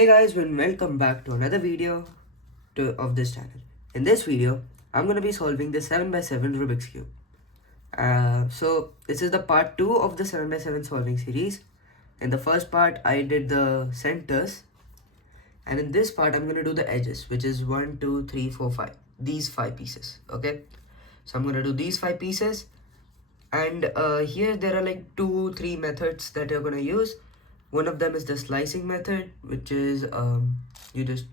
Hey guys, and welcome back to another video of this channel. In this video, I'm going to be solving the 7x7 Rubik's Cube. So this is the part 2 of the 7x7 solving series. In the first part, I did the centers. And in this part, I'm going to do the edges, which is 1, 2, 3, 4, 5. These 5 pieces, okay? So I'm going to do these 5 pieces. And here there are like 2-3 methods that you're going to use. One of them is the slicing method, which is you just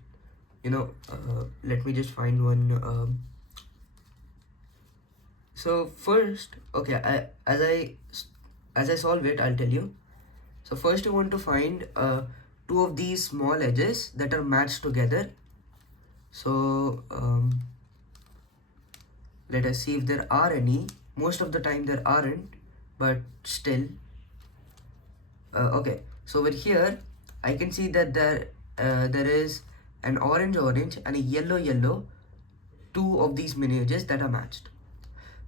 let me just find one. So first, okay, as I solve it, I'll tell you. So first you want to find 2 of these small edges that are matched together. So let us see if there are any. Most of the time there aren't, but still. Okay, so over here I can see that there is an orange and a yellow, 2 of these mini edges that are matched.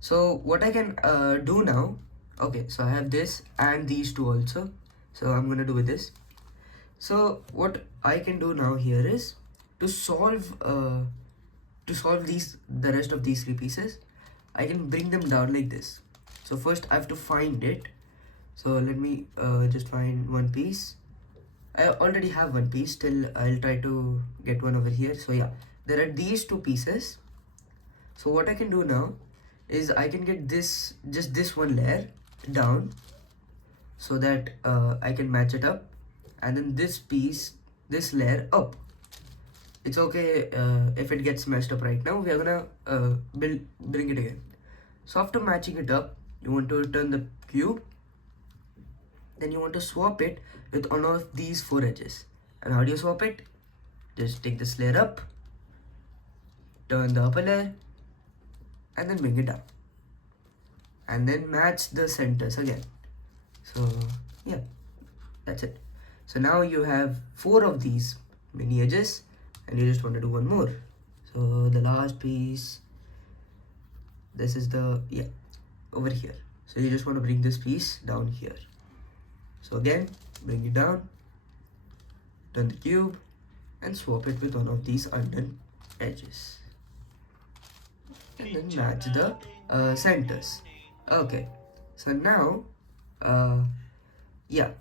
So what I can do now, okay, so I have this and these 2 also, so I'm gonna do with this. So what I can do now here is to solve the rest of these 3 pieces. I can bring them down like this. So first I have to find it. So let me just find one piece. I already have one piece, still I'll try to get one over here. So yeah, there are these 2 pieces. So what I can do now is I can get just this one layer down so that I can match it up, and then this layer up. It's okay if it gets messed up right now. We are gonna bring it again. So after matching it up, you want to turn the cube. Then you want to swap it with one of these 4 edges. And how do you swap it? Just take this layer up, turn the upper layer, and then bring it down. And then match the centers again. So yeah, that's it. So now you have 4 of these mini edges, and you just want to do one more. So the last piece, this is over here. So you just want to bring this piece down here. So again, bring it down, turn the cube, and swap it with one of these undone edges. And then match the centers. Okay, so now, yeah.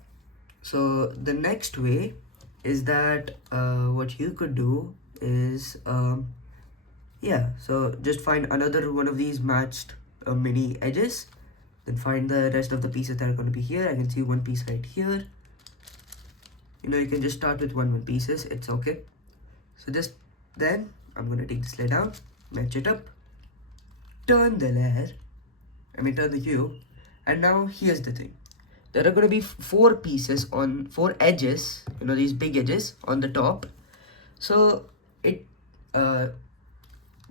So the next way is that what you could do is, so just find another one of these matched mini edges. Then find the rest of the pieces that are going to be here. I can see one piece right here. You can just start with one pieces. It's okay. So then I'm going to take this layer down, match it up, turn the cube. And now here's the thing. There are going to be 4 pieces on 4 edges, these big edges on the top. So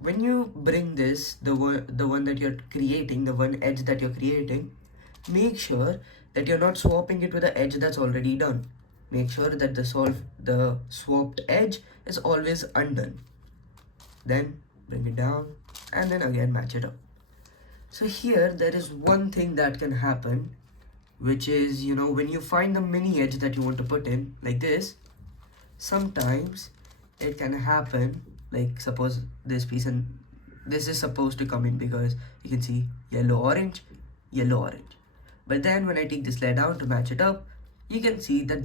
when you bring this, the one that you're creating, the one edge that you're creating, make sure that you're not swapping it with the edge that's already done. Make sure that the swapped edge is always undone. Then bring it down and then again match it up. So here there is one thing that can happen, which is, when you find the mini edge that you want to put in like this, sometimes it can happen. Like suppose this piece, and this is supposed to come in because you can see yellow orange. But then when I take this layer down to match it up, you can see that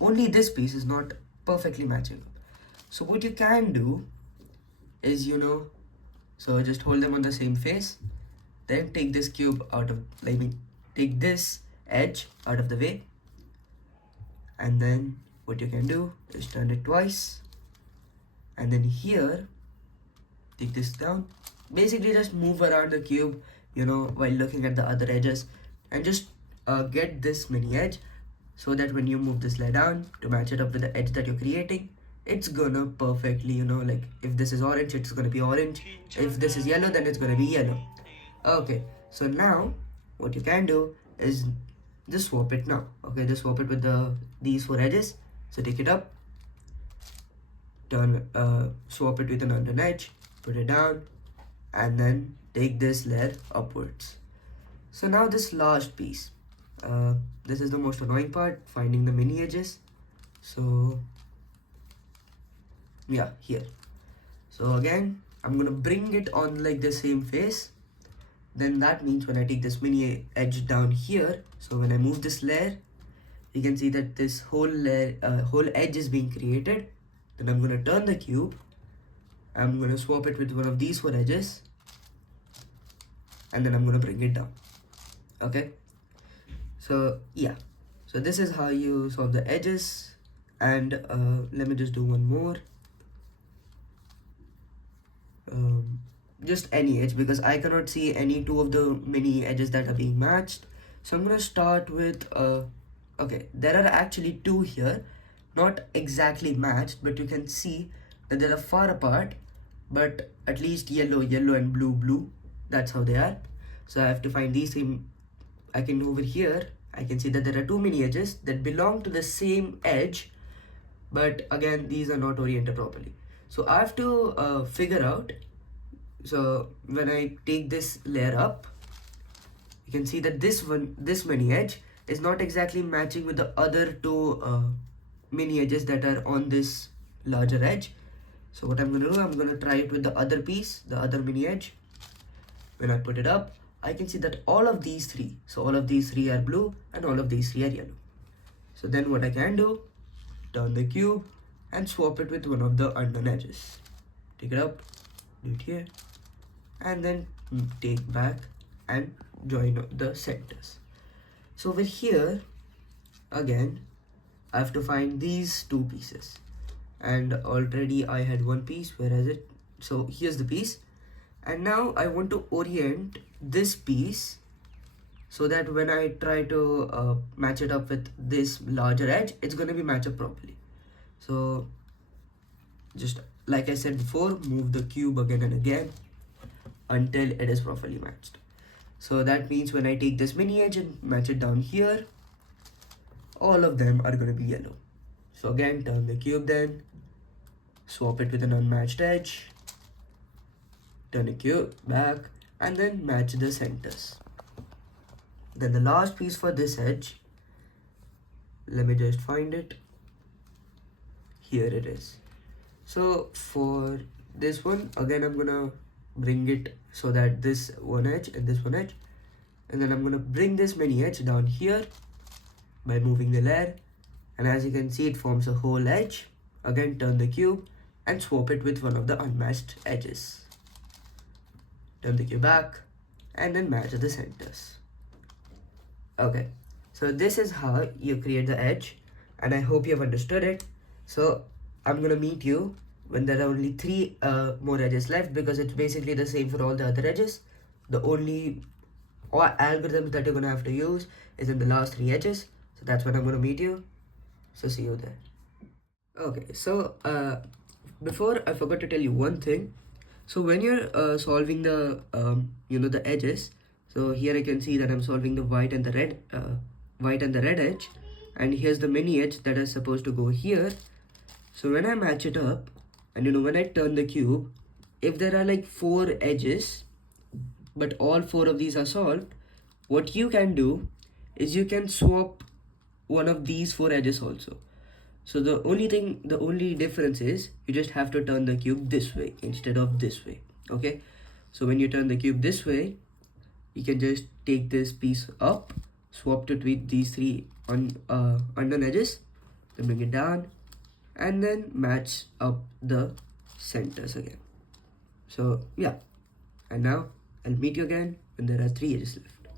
only this piece is not perfectly matching up. So what you can do is, so just hold them on the same face, then take this cube take this edge out of the way, and then what you can do is turn it twice, and then here take this down. Basically just move around the cube while looking at the other edges, and just get this mini edge, so that when you move this layer down to match it up with the edge that you're creating, it's gonna perfectly, like if this is orange, it's gonna be orange. If this is yellow, then it's gonna be yellow. Okay, so now what you can do is just swap it now. Okay, just swap it with these 4 edges. So take it up, swap it with an undone edge, put it down, and then take this layer upwards. So now this last piece, this is the most annoying part, finding the mini edges. So yeah, here. So again, I'm gonna bring it on like the same face. Then that means when I take this mini edge down here, so when I move this layer, you can see that this whole layer, whole edge is being created. Then I'm gonna turn the cube. I'm gonna swap it with one of these four edges, and then I'm gonna bring it down. Okay. So yeah. So this is how you solve the edges. And let me just do one more. Just any edge, because I cannot see any two of the mini edges that are being matched. So I'm gonna start with okay, there are actually two here, not exactly matched, but you can see that they are far apart, but at least yellow and blue, that's how they are. So I have to find these three. I can over here, I can see that there are two mini edges that belong to the same edge, but again these are not oriented properly. So I have to figure out. So when I take this layer up, you can see that this mini edge is not exactly matching with the other two mini edges that are on this larger edge. So what I'm gonna do, I'm gonna try it with the other piece, the other mini edge. When I put it up, I can see that all of these three, so all of these three are blue and all of these three are yellow. So then what I can do, turn the cube and swap it with one of the undone edges. Take it up, do it here, and then take back and join the centers. So over here, again, I have to find these two pieces. And already I had one piece, where is it? So here's the piece. And now I want to orient this piece so that when I try to match it up with this larger edge, it's going to be matched up properly. So just like I said before, move the cube again and again until it is properly matched. So that means when I take this mini edge and match it down here, all of them are going to be yellow. So again, turn the cube, then swap it with an unmatched edge, turn the cube back, and then match the centers. Then the last piece for this edge, let me just find it. Here it is. So for this one, again I'm gonna bring it so that this one edge and this one edge, and then I'm gonna bring this mini edge down here by moving the layer, and as you can see, it forms a whole edge. Again, turn the cube and swap it with one of the unmatched edges. Turn the cube back and then match the centers. Okay, so this is how you create the edge, and I hope you have understood it. So I'm gonna meet you when there are only three more edges left, because it's basically the same for all the other edges. The only algorithms that you're gonna have to use is in the last three edges. So that's when I'm gonna meet you. So see you there. Okay, so before, I forgot to tell you one thing. So when you're solving the the edges, so here I can see that I'm solving the white and the red edge, and here's the mini edge that is supposed to go here. So when I match it up, and when I turn the cube, if there are like four edges, but all four of these are solved, what you can do is you can swap one of these four edges also. So the only difference is you just have to turn the cube this way instead of this way. Okay, so when you turn the cube this way, you can just take this piece up, swap it with these three undone edges, then bring it down, and then match up the centers again. So yeah, and now I'll meet you again when there are three edges left.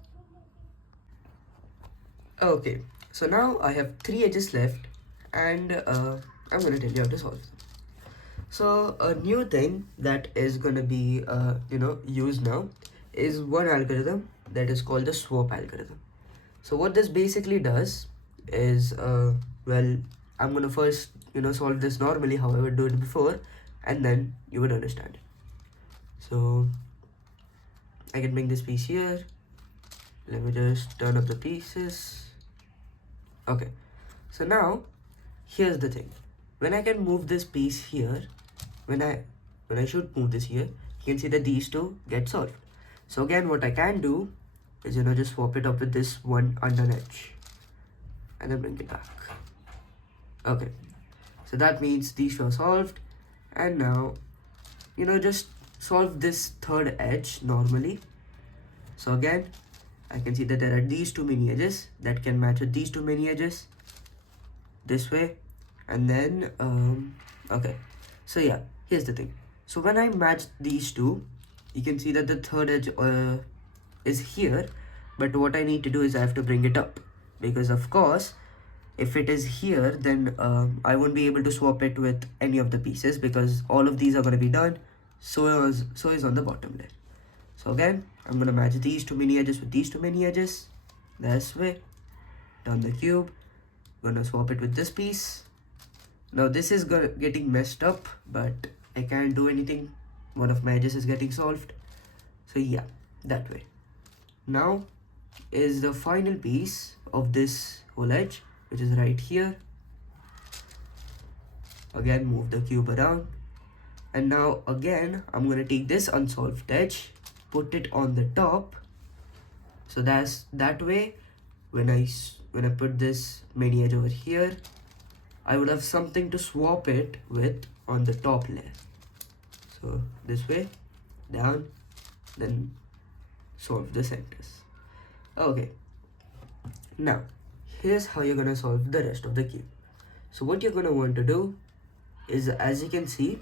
Okay, so now I have three edges left, and I'm gonna tell you how to solve them. So a new thing that is gonna be used now is one algorithm that is called the swap algorithm. So what this basically does is well, I'm gonna first solve this normally how I would do it before, and then you would understand it. So I can bring this piece here. Let me just turn up the pieces. Okay, so now here's the thing. When I can move this piece here, when I should move this here, you can see that these two get solved. So again, what I can do is just swap it up with this one undone edge, and then bring it back. Okay, so that means these two are solved. And now, just solve this third edge normally. So again, I can see that there are these two mini edges that can match with these two mini edges this way. And then okay, so yeah, here's the thing. So when I match these two, you can see that the third edge is here, but what I need to do is I have to bring it up, because of course if it is here, then I won't be able to swap it with any of the pieces, because all of these are going to be done. So is on the bottom layer. So again, I'm going to match these two mini edges with these two mini edges this way. Turn the cube, gonna swap it with this piece. Now this is getting messed up, but I can't do anything. One of my edges is getting solved. So yeah, that way. Now is the final piece of this whole edge, which is right here. Again, move the cube around. And now again, I'm gonna take this unsolved edge, put it on the top. So that's that way. When I put this mini edge over here, I would have something to swap it with on the top layer. So this way, down, then solve the centers. Okay, now here's how you're gonna solve the rest of the cube. So what you're gonna want to do is, as you can see,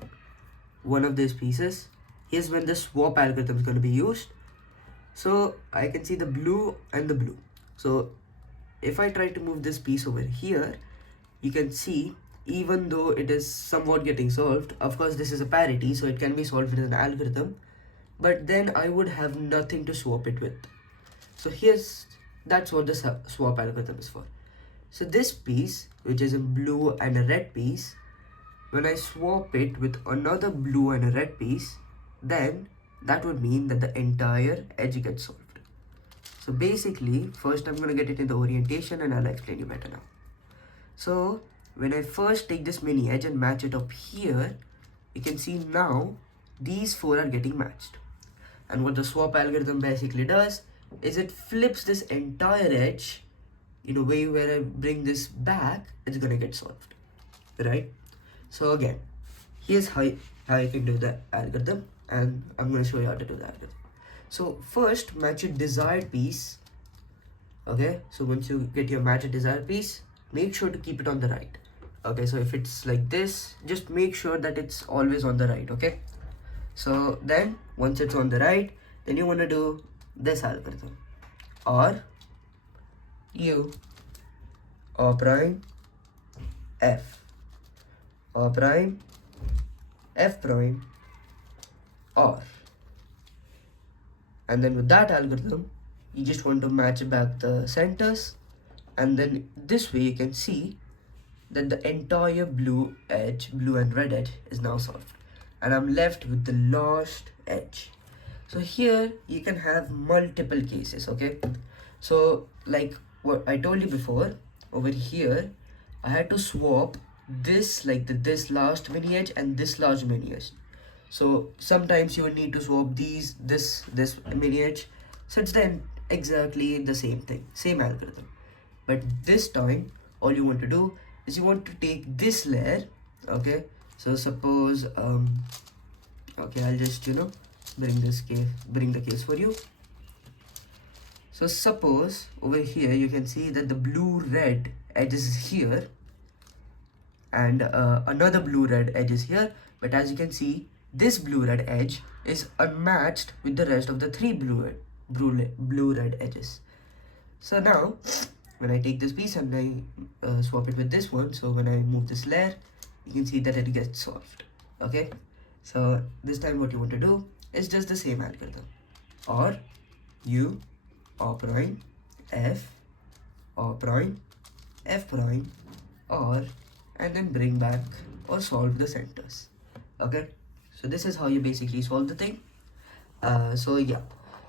one of these pieces, here's when the swap algorithm is gonna be used. So I can see the blue and the blue. So if I try to move this piece over here, you can see, even though it is somewhat getting solved, of course this is a parity, so it can be solved with an algorithm, but then I would have nothing to swap it with. So that's what the swap algorithm is for. So this piece, which is a blue and a red piece, when I swap it with another blue and a red piece, then that would mean that the entire edge gets solved. So basically, first I'm going to get it in the orientation and I'll explain you better now. So when I first take this mini edge and match it up here, you can see now these four are getting matched. And what the swap algorithm basically does is it flips this entire edge in a way where I bring this back, it's going to get solved, right? So again, here's how you can do the algorithm, and I'm going to show you how to do the algorithm. So first, match your desired piece. Okay, so once you get your match a desired piece, make sure to keep it on the right. Okay, so if it's like this, just make sure that it's always on the right. Okay, so then once it's on the right, then you want to do this algorithm, or U or prime F or prime F prime or, and then with that algorithm you just want to match back the centers, and then this way you can see that the entire blue and red edge is now solved, and I'm left with the last edge. So here you can have multiple cases. Okay, so like what I told you before, over here I had to swap this, like this last mini edge and this large mini edge. So sometimes you would need to swap this mini edge. So it's then exactly the same thing, same algorithm. But this time all you want to do is you want to take this layer. Okay, so suppose okay, I'll just bring the case for you. So suppose over here you can see that the blue red edge is here and another blue red edge is here, but as you can see, this blue red edge is unmatched with the rest of the three blue red edges. So now when I take this piece and I swap it with this one, so when I move this layer, you can see that it gets solved. Okay, so this time what you want to do is just the same algorithm, or U or prime F or prime F prime or, and then bring back or solve the centers. Okay, so this is how you basically solve the thing. So yeah,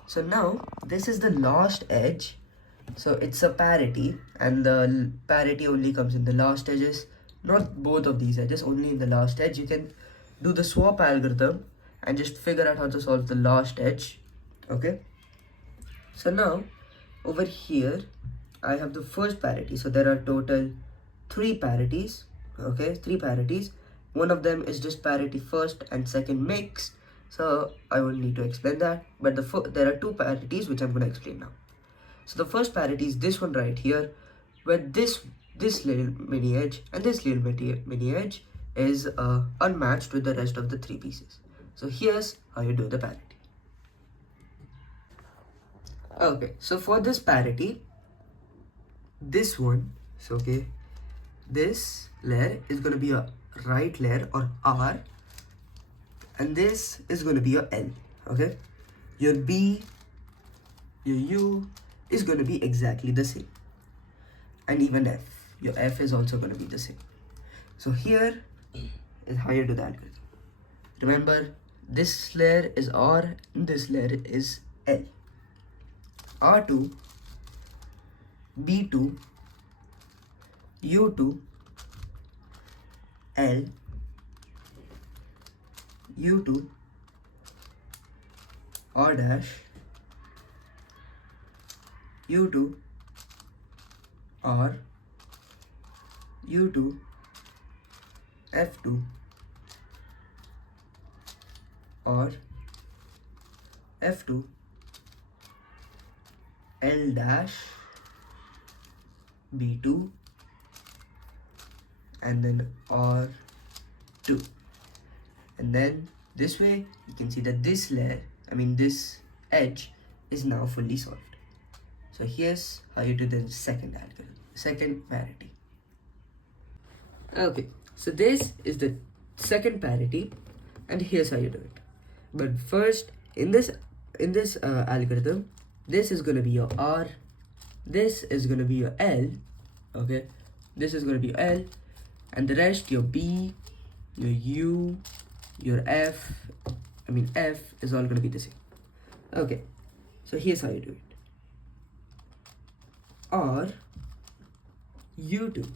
so now this is the last edge. So it's a parity, and the parity only comes in the last edges, not both of these edges, only in the last edge. You can do the swap algorithm and just figure out how to solve the last edge. Okay, so now over here I have the first parity. So there are total 3 parities. okay, 3 parities. One of them is just parity first and second mix, so I won't need to explain that, but there are 2 parities which I'm going to explain now. So the first parity is this one right here, where this little mini edge and this little mini edge is unmatched with the rest of the 3 pieces. So here's how you do the parity. Okay, so for this parity, this one, so okay, this layer is going to be a right layer or R, and this is going to be your L, okay? Your B, your U is going to be exactly the same, and even F, your F is also going to be the same. So here is how you do the algorithm. Remember, this layer is R and this layer is L. R2, B2, U2, L, U2, R dash, U2, R, U2, F2, R, F2, L dash, B2, and then R2. And then this way you can see that this layer, this edge is now fully solved. So here's how you do the second algorithm, second parity. Okay, so this is the second parity, and here's how you do it. But first, in this algorithm, this is going to be your R, this is going to be your L, okay, this is going to be your L, and the rest, your B, your U, your F is all going to be the same. Okay, so here's how you do it. R, U2.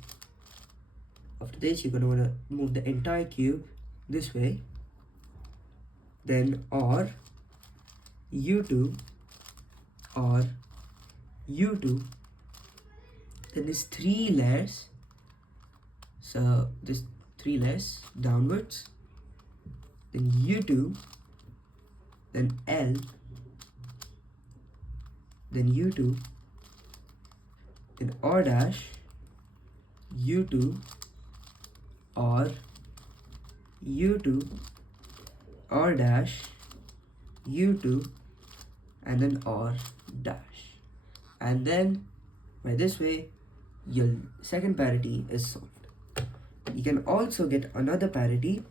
After this, you're going to want to move the entire cube this way. Then R, U2, R, U2. Then these 3 layers. So this 3 layers downwards. Then U2, then L, then U2, then R dash, U2, R, U2, R dash, U2, and then R dash. And then by this way, your second parity is solved. You can also get another parity,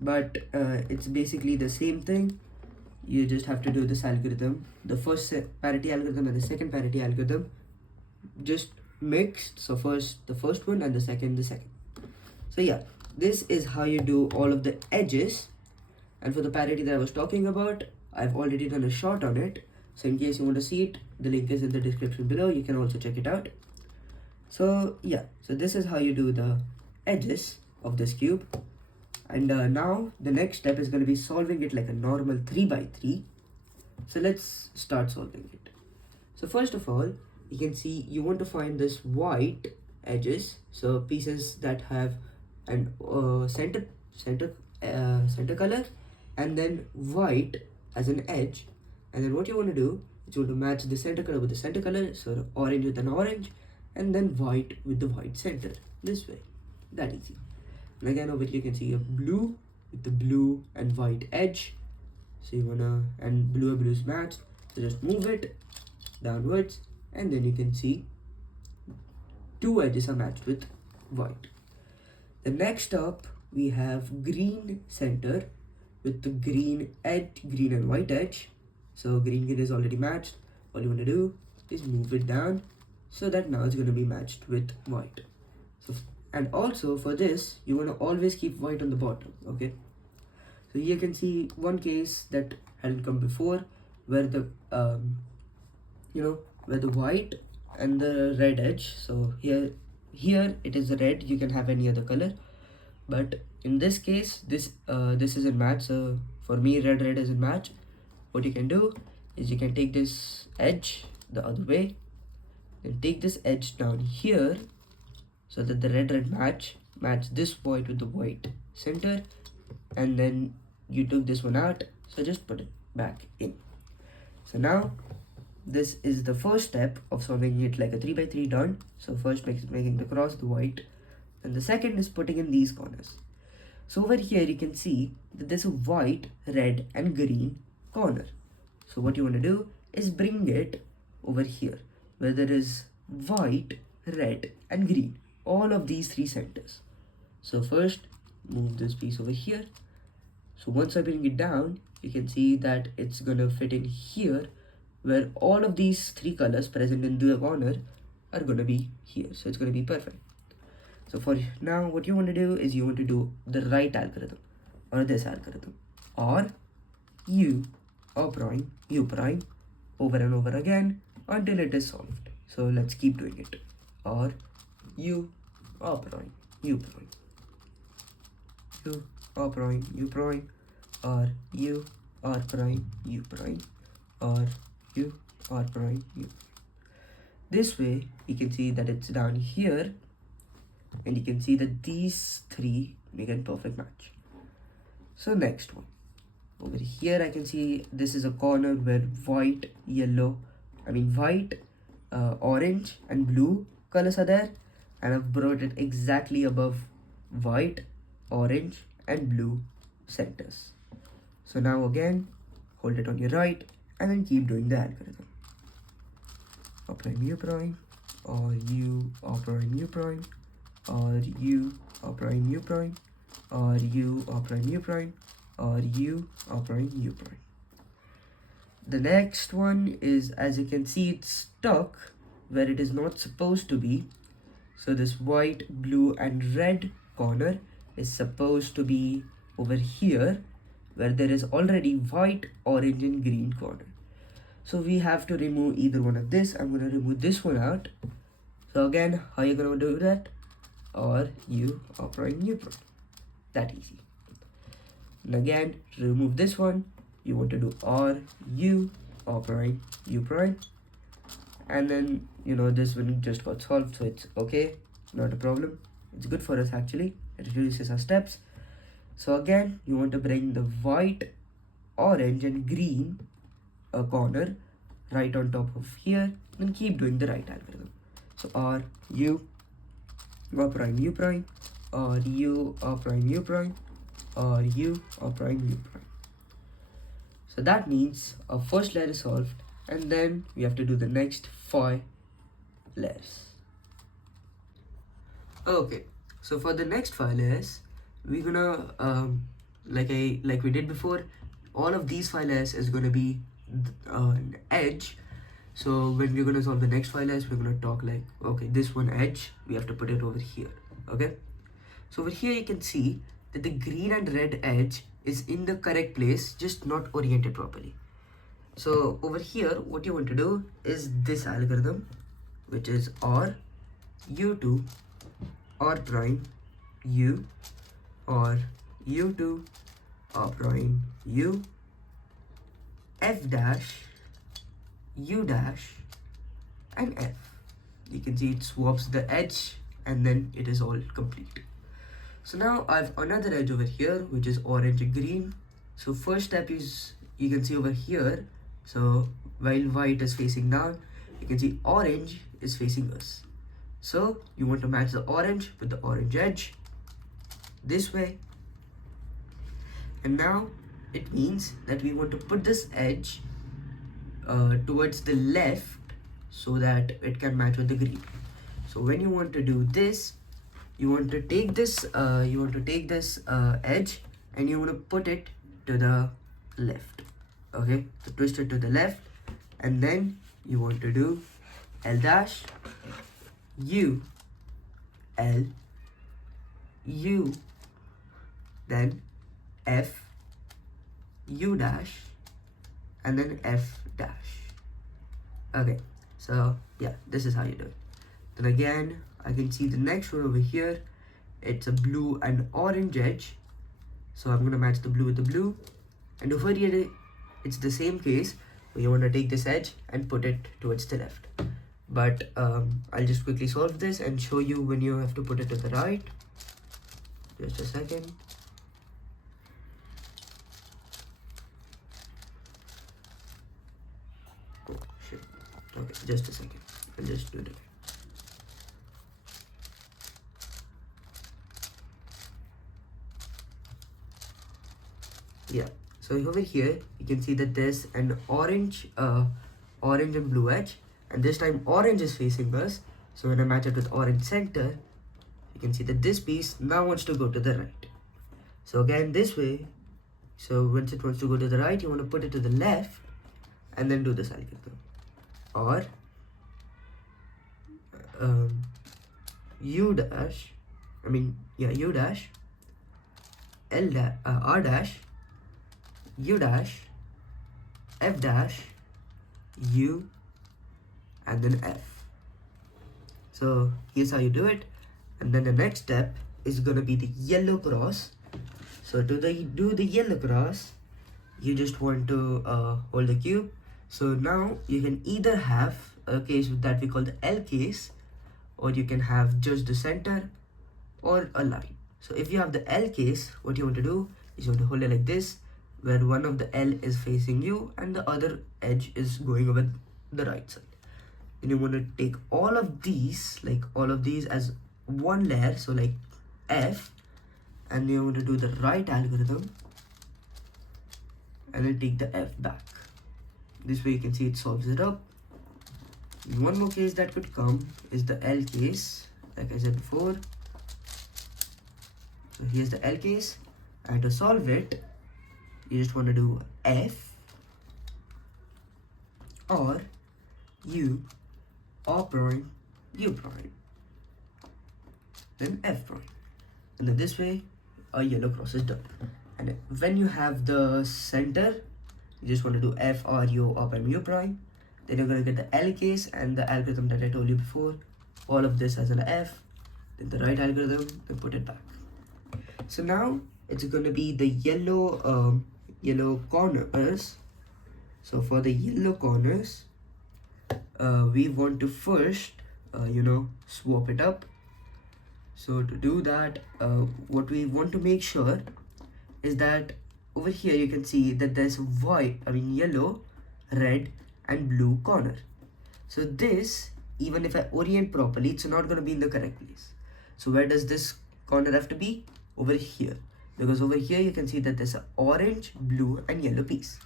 but it's basically the same thing. You just have to do this algorithm, the first parity algorithm and the second parity algorithm, just mixed. So first the first one and the second. So yeah, this is how you do all of the edges. And for the parity that I was talking about, I've already done a short on it. So in case you want to see it, the link is in the description below. You can also check it out. So yeah, so this is how you do the edges of this cube. And now the next step is going to be solving it like a normal 3x3. So let's start solving it. So first of all, you can see you want to find this white edges, so pieces that have an center color, and then white as an edge. And then what you want to do is you want to match the center color with the center color, so orange with an orange, and then white with the white center, this way. That easy. And again over here you can see a blue with the blue and white edge. So you wanna, and blue is matched, so just move it downwards, and then you can see 2 edges are matched with white. The next up we have green center with the green and white edge. So green is already matched. All you want to do is move it down so that now it's going to be matched with white. So, and also for this you want to always keep white on the bottom, okay? So you can see one case that hadn't come before, where the where the white and the red edge, so here it is the red, you can have any other color, but in this case this isn't match. So for me red isn't match. What you can do is you can take this edge the other way and take this edge down here so that the red match match this white with the white center, and then you took this one out, so just put it back in. So now this is the first step of solving it like a 3x3 done. So first making the cross, the white, and the second is putting in these corners. So over here you can see that there's a white, red and green corner. So what you want to do is bring it over here where there is white, red and green, all of these three centers. So first move this piece over here. So once I bring it down, you can see that it's gonna fit in here where all of these three colors present in the corner are gonna be here. So it's gonna be perfect. So for now, what you want to do is you want to do the right algorithm or this algorithm, or u prime, u prime over and over again until it is solved. So let's keep doing it. Or u prime, u prime, u prime, u prime, or u prime, u prime, or u prime, u. This way you can see that it's down here, and you can see that these three make a perfect match. So next one, over here I can see this is a corner where white, orange and blue colors are there, and I've brought it exactly above white, orange and blue centers. So now again, hold it on your right and then keep doing the algorithm. U prime, u prime, or u prime, u prime, or u prime, u prime, or u prime, u prime, or u prime, u prime. The next one is, as you can see, it's stuck where it is not supposed to be. So this white, blue and red corner is supposed to be over here where there is already white, orange and green corner. So we have to remove either one of this. I'm going to remove this one out. So again, how are you going to do that? Or u prime, u prime. That easy. And again, to remove this one, you want to do or u prime, u prime. And then, this one just got solved, so it's okay. Not a problem. It's good for us actually. It reduces our steps. So again, you want to bring the white, orange and green corner right on top of here, and keep doing the right algorithm. So or u prime, u prime, or u prime, u prime, or u prime, u prime. So that means our first layer is solved, and then we have to do the next 5 layers. Okay, so for the next 5 layers, we're gonna like we did before, all of these 5 layers is gonna be an edge. So when we're gonna solve the next 5 layers, we're gonna talk like, okay, this one edge, we have to put it over here. Okay, so over here you can see that the green and red edge is in the correct place, just not oriented properly. So over here, what you want to do is this algorithm, which is or u2 or prime u, or u2 or prime u, f dash, u dash and f. You can see it swaps the edge and then it is all complete. So now I have another edge over here, which is orange and green. So first step is, you can see over here, so while white is facing down, you can see orange is facing us. So you want to match the orange with the orange edge this way. And now it means that we want to put this edge towards the left so that it can match with the green. So when you want to do this, you want to take this edge and you want to put it to the left. Okay, so twist it to the left, and then you want to do L dash U L U, then F U dash, and then F dash. Okay, so yeah, this is how you do it. Then again, I can see the next one over here. It's a blue and orange edge, so I'm gonna match the blue with the blue. And over here, it's the same case where you want to take this edge and put it towards the left. But I'll just quickly solve this and show you when you have to put it to the right. Just a second. Oh shit. Okay, just a second. I'll just do it. Yeah, so over here you can see that there's an orange and blue edge, and this time orange is facing us. So when I match it with orange center, you can see that this piece now wants to go to the right. So again this way, so once it wants to go to the right, you want to put it to the left and then do this algorithm. Or U dash, R dash, U dash, F dash, U, and then F. So here's how you do it. And then the next step is gonna be the yellow cross. So to do the yellow cross, you just want to hold the cube. So now you can either have a case that we call the L case, or you can have just the center or a line. So if you have the L case, what you want to do is you want to hold it like this, where one of the L is facing you and the other edge is going over the right side. Then you want to take all of these as one layer, so like F, and you want to do the right algorithm and then take the F back. This way you can see it solves it up. One more case that could come is the L case, like I said before. So here's the L case, and to solve it, you just want to do F or U or prime U prime, then F prime, and then this way a yellow cross is done. And when you have the center, you just want to do F or U or prime U prime. Then you're going to get the L case and the algorithm that I told you before, all of this as an F, then the right algorithm, then put it back. So now it's going to be the yellow corners. So for the yellow corners, we want to first swap it up. So to do that, what we want to make sure is that over here you can see that there's yellow, red and blue corner. So this, even if I orient properly, it's not going to be in the correct place. So where does this corner have to be? Over here, because over here you can see that there's an orange, blue and yellow piece.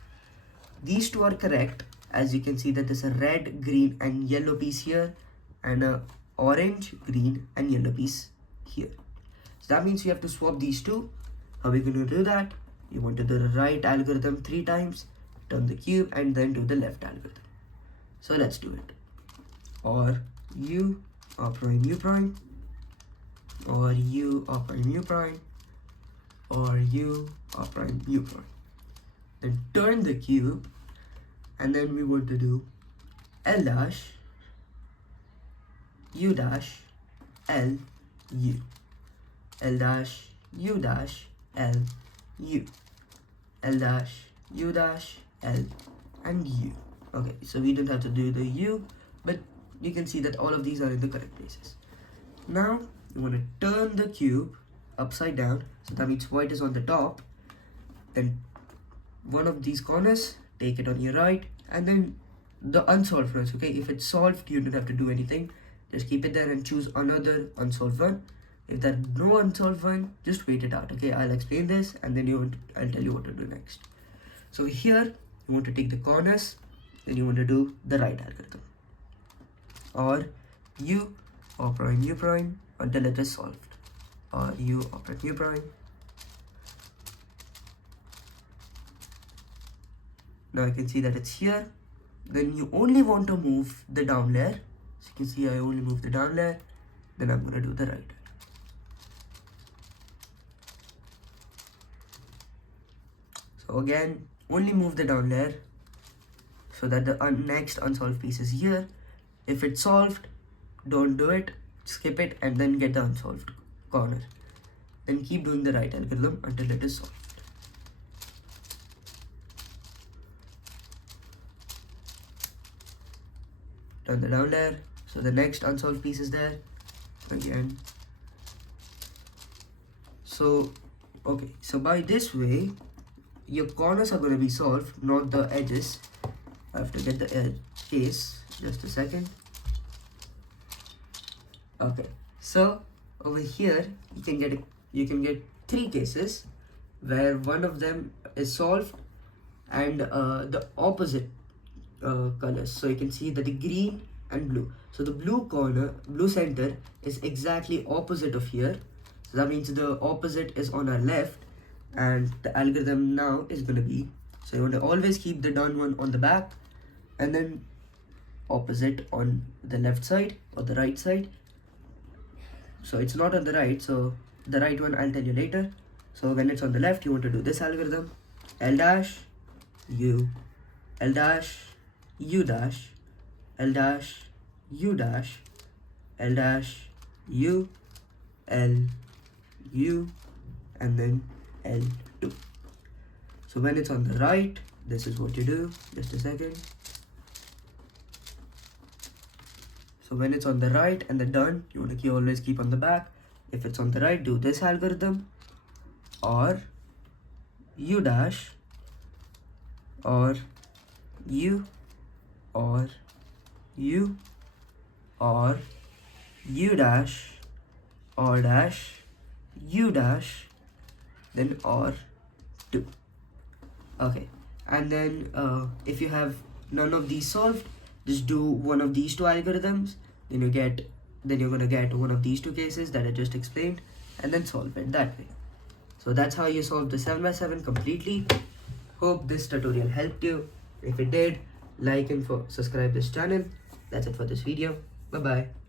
These two are correct, as you can see that there's a red, green and yellow piece here and a orange, green and yellow piece here. So that means you have to swap these two. How are we going to do that? You want to do the right algorithm 3 times, turn the cube and then do the left algorithm. So let's do it. Or U or prime U prime, or U or prime U prime, or U or prime U prime. Then turn the cube, and then we want to do L dash, U dash, L, U, L dash, U dash, L, U, L dash, U dash, L and U. Okay, so we don't have to do the U, but you can see that all of these are in the correct places. Now you want to turn the cube upside down, so that means white is on the top. Then one of these corners, take it on your right, and then the unsolved ones. Okay, if it's solved, you don't have to do anything, just keep it there and choose another unsolved one. If there's no unsolved one, just wait it out. Okay, I'll explain this and then I'll tell you what to do next. So here you want to take the corners, then you want to do the right algorithm, or U or prime U prime until it is solved, or U or prime U prime. Now you can see that it's here. Then you only want to move the down layer. So you can see I only move the down layer. Then I'm going to do the right. So again, only move the down layer so that the next unsolved piece is here. If it's solved, don't do it, skip it and then get the unsolved corner. Then keep doing the right algorithm until it is solved. Turn the down layer, so the next unsolved piece is there. Again, So okay, so by this way your corners are going to be solved, not the edges. I have to get the edge case, just a second. Okay, so over here you can get three cases where one of them is solved and the opposite colors. So you can see that the green and blue. So the blue center is exactly opposite of here. So that means the opposite is on our left, and the algorithm now is going to be, so you want to always keep the done one on the back and then opposite on the left side or the right side. So it's not on the right, so the right one I'll tell you later. So when it's on the left, you want to do this algorithm: L dash U, L dash U dash, L dash U dash, L dash U, L U, and then L2. So when it's on the right, this is what you do. Just a second. So when it's on the right and the done, you want to always keep on the back. If it's on the right, do this algorithm, or U dash, or U, or U, or U dash, or dash, U dash, then or 2. Okay, and then if you have none of these solved, just do one of these two algorithms, then you're gonna get one of these two cases that I just explained, and then solve it that way. So that's how you solve the 7x7 completely. Hope this tutorial helped you. If it did, like and subscribe this channel. That's it for this video. Bye bye.